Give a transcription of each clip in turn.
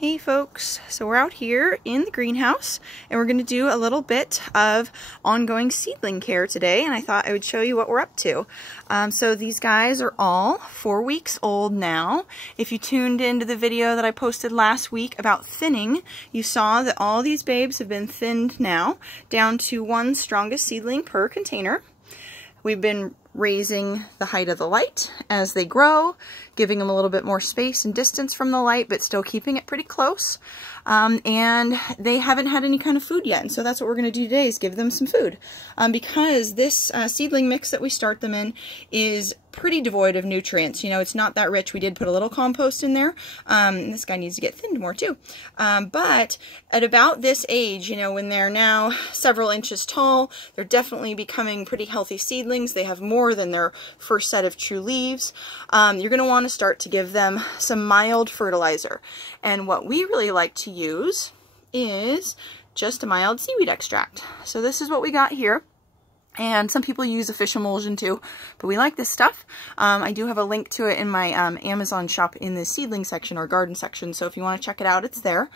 Hey folks, so we're out here in the greenhouse and we're going to do a little bit of ongoing seedling care today, and I thought I would show you what we're up to. So these guys are all 4 weeks old now. If you tuned into the video that I posted last week about thinning, you saw that all these babes have been thinned now down to one strongest seedling per container. We've been raising the height of the light as they grow, giving them a little bit more space and distance from the light, but still keeping it pretty close. And they haven't had any kind of food yet, and so that's what we're going to do today, is give them some food. Because this seedling mix that we start them in is pretty devoid of nutrients. You know, it's not that rich. We did put a little compost in there. This guy needs to get thinned more too. But at about this age, you know, when they're now several inches tall, they're definitely becoming pretty healthy seedlings. They have more than their first set of true leaves. You're going to want to start to give them some mild fertilizer. And what we really like to use is just a mild seaweed extract. So this is what we got here. And some people use a fish emulsion too, but we like this stuff. I do have a link to it in my Amazon shop in the seedling section or garden section, so if you want to check it out, it's there.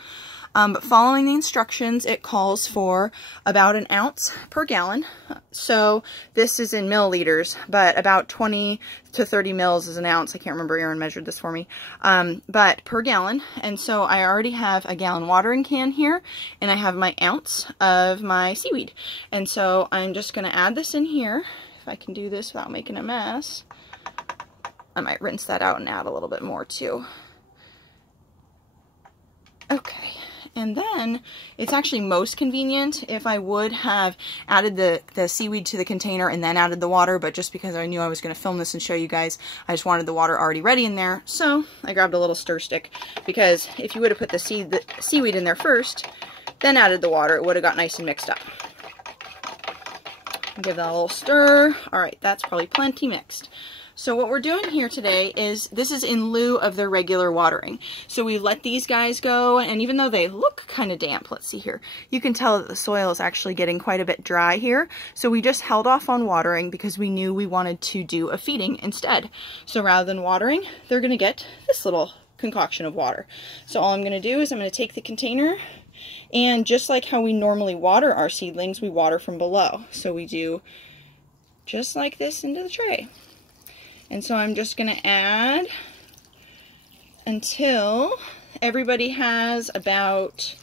But following the instructions, it calls for about an ounce per gallon. So this is in milliliters, but about 20 to 30 mils is an ounce. I can't remember, Erin measured this for me. But per gallon. And so I already have a gallon watering can here, and I have my ounce of my seaweed. And so I'm just going to add this in here. If I can do this without making a mess. I might rinse that out and add a little bit more too. Okay. And then it's actually most convenient if I would have added the seaweed to the container and then added the water, but just because I knew I was going to film this and show you guys, I just wanted the water already ready in there. So I grabbed a little stir stick, because if you would have put the seaweed in there first, then added the water, it would have got nice and mixed up. Give that a little stir. All right, that's probably plenty mixed. So what we're doing here today is, this is in lieu of their regular watering. So we let these guys go, and even though they look kind of damp, let's see here, you can tell that the soil is actually getting quite a bit dry here. So we just held off on watering because we knew we wanted to do a feeding instead. So rather than watering, they're going to get this little concoction of water. So all I'm going to do is I'm going to take the container, and just like how we normally water our seedlings, we water from below. So we do just like this into the tray. And so I'm just going to add until everybody has about,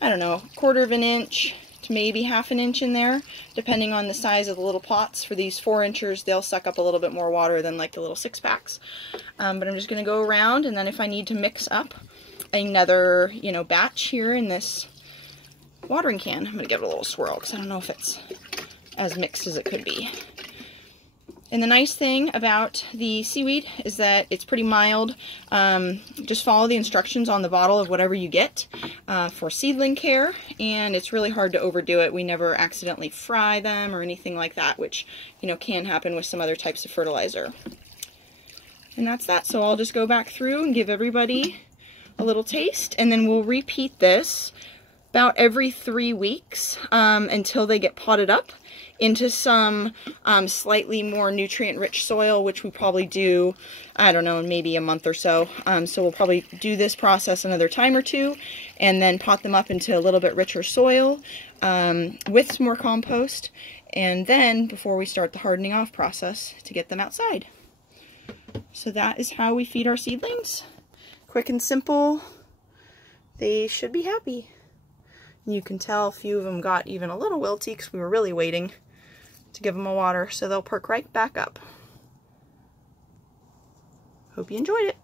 I don't know, 1/4 of an inch to maybe 1/2 an inch in there, depending on the size of the little pots. For these 4-inchers, they'll suck up a little bit more water than like the little 6-packs. But I'm just going to go around, and then if I need to mix up another, you know, batch here in this watering can, I'm going to give it a little swirl because I don't know if it's as mixed as it could be. And the nice thing about the seaweed is that it's pretty mild. Just follow the instructions on the bottle of whatever you get for seedling care, and it's really hard to overdo it. We never accidentally fry them or anything like that, which, you know, can happen with some other types of fertilizer. And that's that. So I'll just go back through and give everybody a little taste, and then we'll repeat this about every 3 weeks until they get potted up into some slightly more nutrient-rich soil, which we probably do, I don't know, in maybe a month or so. So we'll probably do this process another time or two, and then pot them up into a little bit richer soil with some more compost, and then before we start the hardening off process to get them outside. So that is how we feed our seedlings. Quick and simple. They should be happy. You can tell a few of them got even a little wilty because we were really waiting to give them a water, so they'll perk right back up. Hope you enjoyed it.